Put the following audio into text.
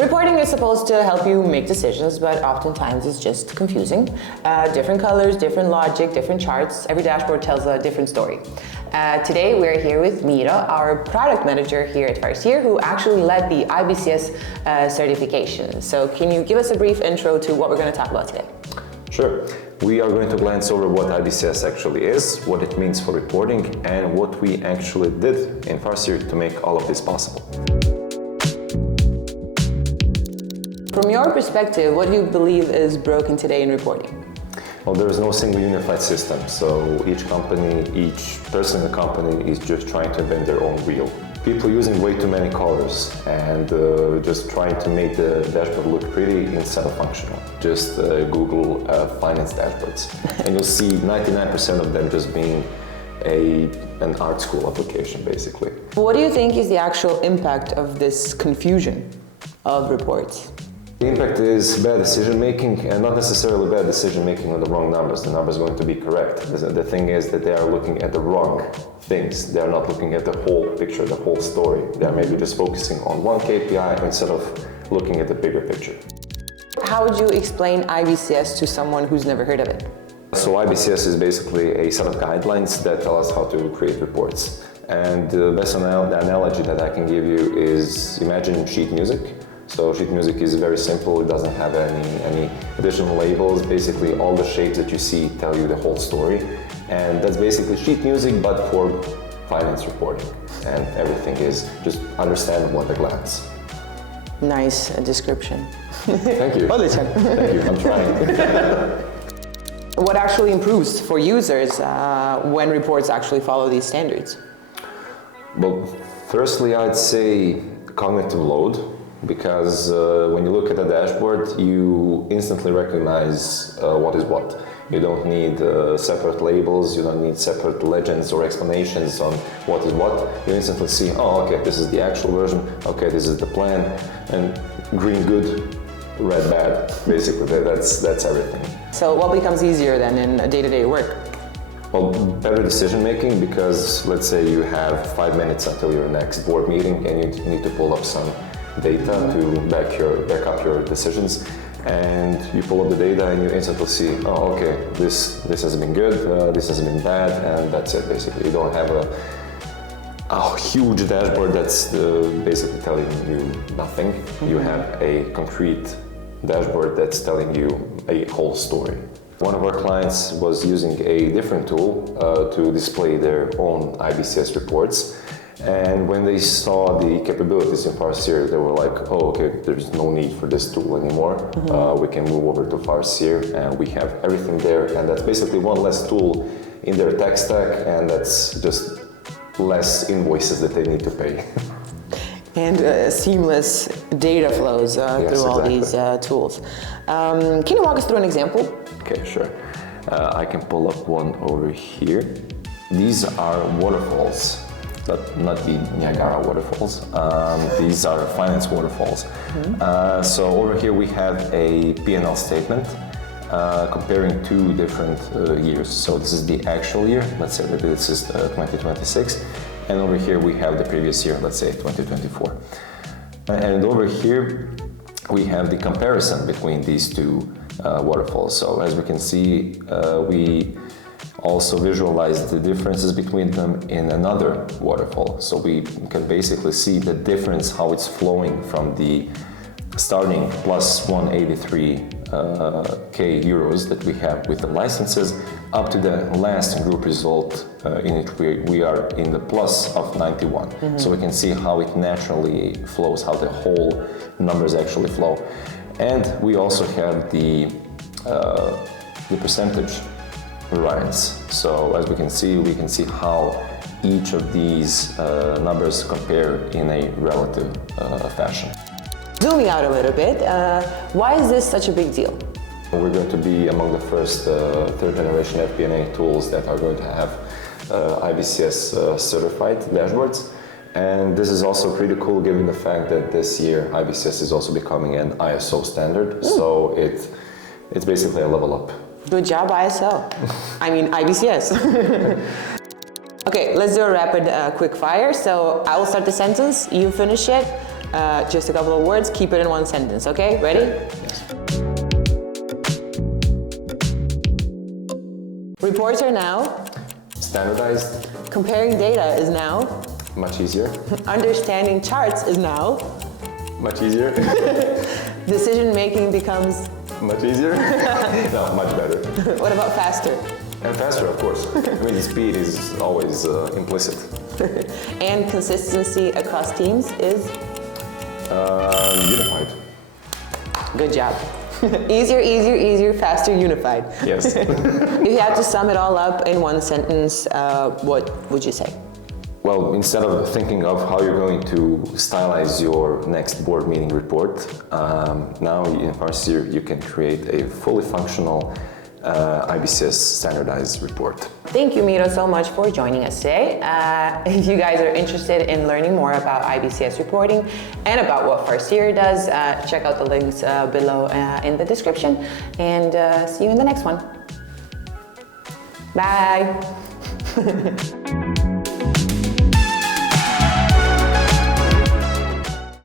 Reporting is supposed to help you make decisions, but oftentimes it's just confusing. Different colors, different logic, different charts. Every dashboard tells a different story. Today we're here with Miro, our product manager here at Farseer, who actually led the IBCS certification. So can you give us a brief intro to what we're going to talk about today? Sure. We are going to glance over what IBCS actually is, what it means for reporting, and what we actually did in Farseer to make all of this possible. From your perspective, what do you believe is broken today in reporting? Well, there is no single unified system, so each company, each person in the company is just trying to invent their own wheel. People using way too many colors and just trying to make the dashboard look pretty instead of functional. Just Google finance dashboards and you'll see 99% of them just being an art school application, basically. What do you think is the actual impact of this confusion of reports? The impact is bad decision making, and not necessarily bad decision making on the wrong numbers. The numbers are going to be correct. The thing is that they are looking at the wrong things. They are not looking at the whole picture, the whole story. They are maybe just focusing on one KPI instead of looking at the bigger picture. How would you explain IBCS to someone who's never heard of it? So IBCS is basically a set of guidelines that tell us how to create reports. And the best analogy that I can give you is imagine sheet music. So sheet music is very simple, it doesn't have any additional labels. Basically all the shapes that you see tell you the whole story. And that's basically sheet music, but for finance reporting. And everything is just understandable at a glance. Nice description. Thank you. Thank you, I'm trying. What actually improves for users when reports actually follow these standards? Well, firstly, I'd say cognitive load. Because when you look at a dashboard, you instantly recognize what is what. You don't need separate labels, you don't need separate legends or explanations on what is what. You instantly see, oh, okay, this is the actual version, okay, this is the plan, and green good, red bad. Basically, that's everything. So what becomes easier then in day-to-day work? Well, better decision making, because let's say you have 5 minutes until your next board meeting and you need to pull up some data to back up your decisions, and you pull up the data and you instantly see, oh, okay, this has been good, this has been bad, and that's it. Basically, you don't have a huge dashboard that's basically telling you nothing. You have a concrete dashboard that's telling you a whole story. One of our clients was using a different tool to display their own IBCS reports. And when they saw the capabilities in Farseer, they were like, oh, okay, there's no need for this tool anymore. We can move over to Farseer and we have everything there. And that's basically one less tool in their tech stack, and that's just less invoices that they need to pay. And seamless data flows through all these tools. Can you walk us through an example? Okay, sure. I can pull up one over here. These are waterfalls. Not the Niagara waterfalls. These are finance waterfalls. So over here we have a P&L statement comparing two different years. So this is the actual year. Let's say that this is 2026. And over here we have the previous year, let's say 2024. And over here we have the comparison between these two waterfalls. So as we can see, we also visualize the differences between them in another waterfall. So we can basically see the difference, how it's flowing from the starting plus 183k euros that we have with the licenses up to the last group result in which we are in the plus of 91. So we can see how it naturally flows, how the whole numbers actually flow. And we also have the percentage variance. So as we can see how each of these numbers compare in a relative fashion. Zooming out a little bit, why is this such a big deal? We're going to be among the first third generation FP&A tools that are going to have IBCS-certified dashboards. And this is also pretty cool given the fact that this year IBCS is also becoming an ISO standard. So it's basically a level up. Good job, ISO. I mean, IBCS. Okay, let's do a rapid quick fire. So I will start the sentence, you finish it. Just a couple of words, keep it in one sentence, okay? Ready? Yes. Reports are now Standardized, comparing data is now, much easier. understanding charts is now, Much easier. decision making becomes, Much easier. No, much better. what about faster? And faster, of course. I mean, the speed is always implicit. And consistency across teams is, Unified. good job. Easier, faster, unified. Yes. If you had to sum it all up in one sentence, what would you say? Well, instead of thinking of how you're going to stylize your next board meeting report, now in Farseer you can create a fully functional IBCS standardized report. Thank you, Miro, so much for joining us today. If you guys are interested in learning more about IBCS reporting and about what Farseer does, check out the links below in the description, and see you in the next one. Bye.